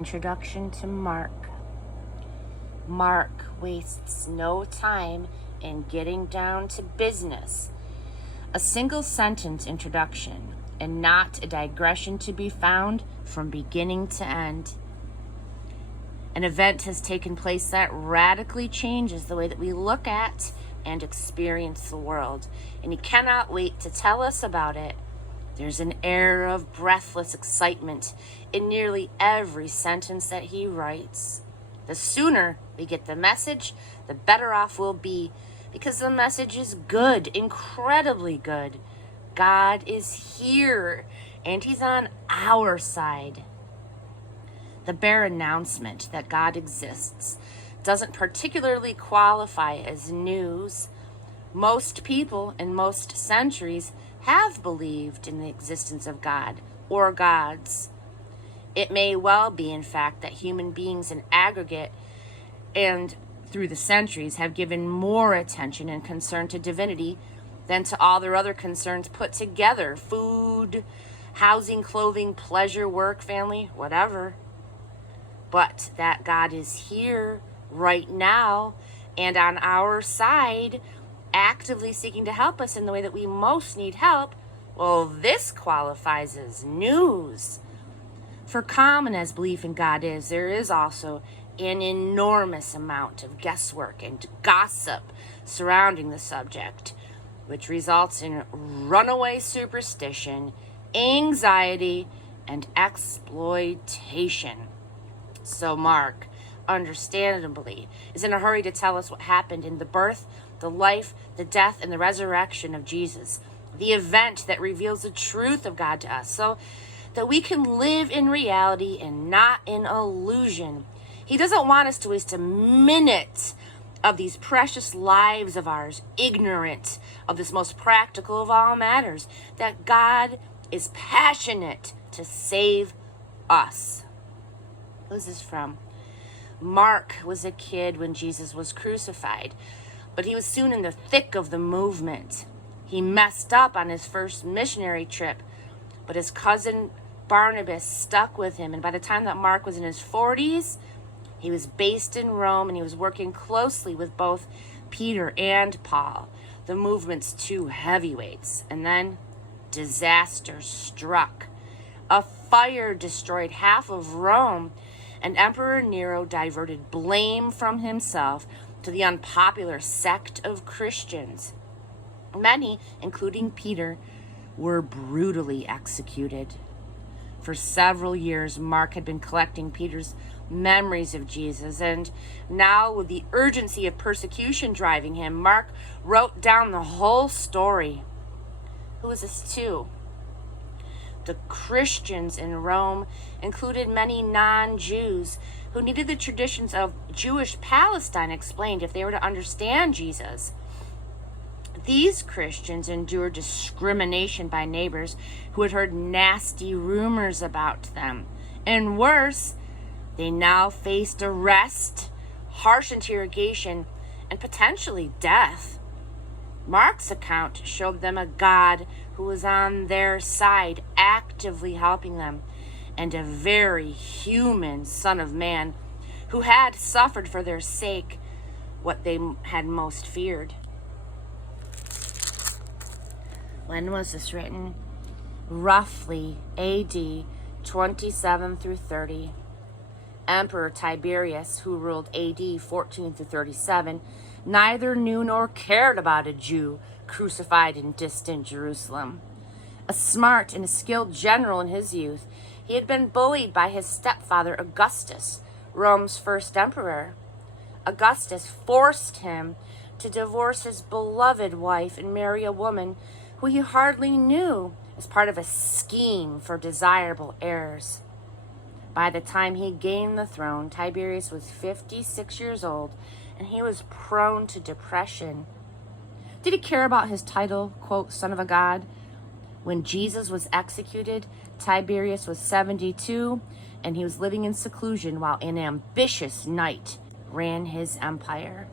Introduction to Mark. Mark wastes no time in getting down to business. A single sentence introduction and not a digression to be found from beginning to end. An event has taken place that radically changes the way that we look at and experience the world, and he cannot wait to tell us about it. There's an air of breathless excitement in nearly every sentence that he writes. The sooner we get the message, the better off we'll be, because the message is good, incredibly good. God is here, and he's on our side. The bare announcement that God exists doesn't particularly qualify as news. Most people in most centuries have believed in the existence of God or gods. It may well be, in fact, that human beings in aggregate and through the centuries have given more attention and concern to divinity than to all their other concerns put together: food, housing, clothing, pleasure, work, family, whatever. But that God is here right now and on our side, actively seeking to help us in the way that we most need help, well, this qualifies as news. For common as belief in God is, there is also an enormous amount of guesswork and gossip surrounding the subject, which results in runaway superstition, anxiety, and exploitation. So Mark, understandably, is in a hurry to tell us what happened in the birth, the life, the death, and the resurrection of Jesus, the event that reveals the truth of God to us, so that we can live in reality and not in illusion. He doesn't want us to waste a minute of these precious lives of ours, ignorant of this most practical of all matters, that God is passionate to save us. Who's this from? Mark was a kid when Jesus was crucified, but he was soon in the thick of the movement. He messed up on his first missionary trip, but his cousin Barnabas stuck with him, and by the time that Mark was in his 40s, he was based in Rome, and he was working closely with both Peter and Paul, the movement's two heavyweights. And then disaster struck. A fire destroyed half of Rome, and Emperor Nero diverted blame from himself to the unpopular sect of Christians. Many, including Peter, were brutally executed. For several years, Mark had been collecting Peter's memories of Jesus, and now, with the urgency of persecution driving him, Mark wrote down the whole story. Who is this to? The Christians in Rome included many non-Jews who needed the traditions of Jewish Palestine explained if they were to understand Jesus. These Christians endured discrimination by neighbors who had heard nasty rumors about them. And worse, they now faced arrest, harsh interrogation, and potentially death. Mark's account showed them a God who was on their side, actively helping them, and a very human Son of Man who had suffered for their sake what they had most feared. When was this written? Roughly AD 27 through 30. Emperor Tiberius, who ruled AD 14 through 37, neither knew nor cared about a Jew crucified in distant Jerusalem. A smart and a skilled general in his youth, he had been bullied by his stepfather Augustus, Rome's first emperor. Augustus forced him to divorce his beloved wife and marry a woman who he hardly knew, as part of a scheme for desirable heirs. By the time he gained the throne, Tiberius was 56 years old, and he was prone to depression. Did he care about his title, quote, son of a god? When Jesus was executed, Tiberius was 72, and he was living in seclusion while an ambitious knight ran his empire.